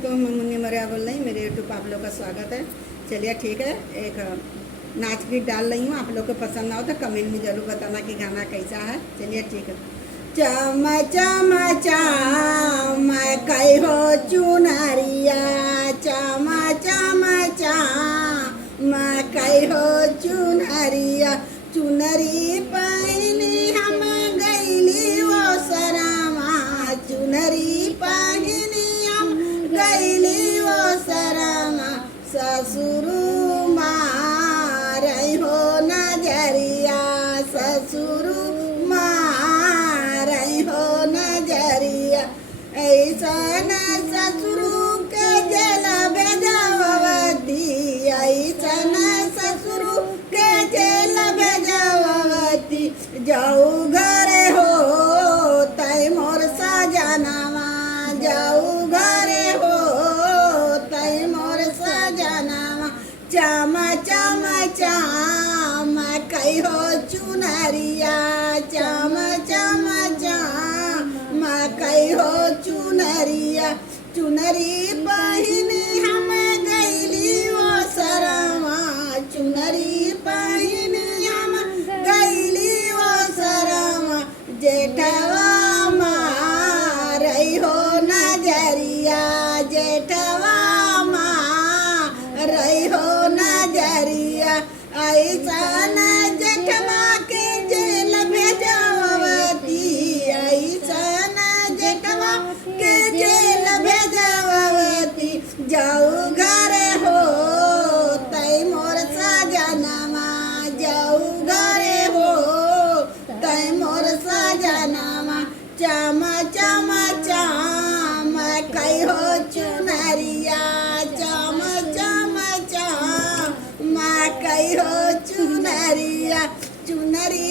दोस्तों, मैं मुन्नी मरिया बोल रही हूँ। मेरे यूट्यूब आप लोग का स्वागत है। चलिए ठीक है, एक नाच गीत डाल रही हूँ। आप लोग को पसंद आओ तो कमेंट में ज़रूर बताना कि गाना कैसा है। चलिए ठीक है। चम चम चाम कई हो चुनरिया, चम चम चाम कई हो चुनरिया, चुनरी पहनी हम गईली वो सरमा, चुनरी पहनी हम गईली वो सरमा, ससुरु मारई हो नजरिया, ससुरु मारई हो नजरिया, ऐसन ससुरु के जल भेजवती, ऐसन ससुरु के जल भेजवती, जाऊ घरे हो तय मोर सजनवा, जाऊ घरे हो तय मोर सजनवा, चम चम चाम कई हो चुनरिया, चम चम चाम कई हो चुनरिया, चुनरी पहनी हम गईली वो सरमा, चुनरी पहनी हम गईली वो सरमा, जेठवा मारई हो नजरिया, जेठवा मारई हो नजरिया, ऐसन जेठवा के जेल भेजवती, ऐसन जेठवा के जेल भेजवती, जाऊ घरे हो तय मोर सजनवा, जाऊ घरे हो तय मोर सजनवा, चम चम चाम कई हो चुनरिया, चम चम चाम कई हो चुनरिया, चुनरी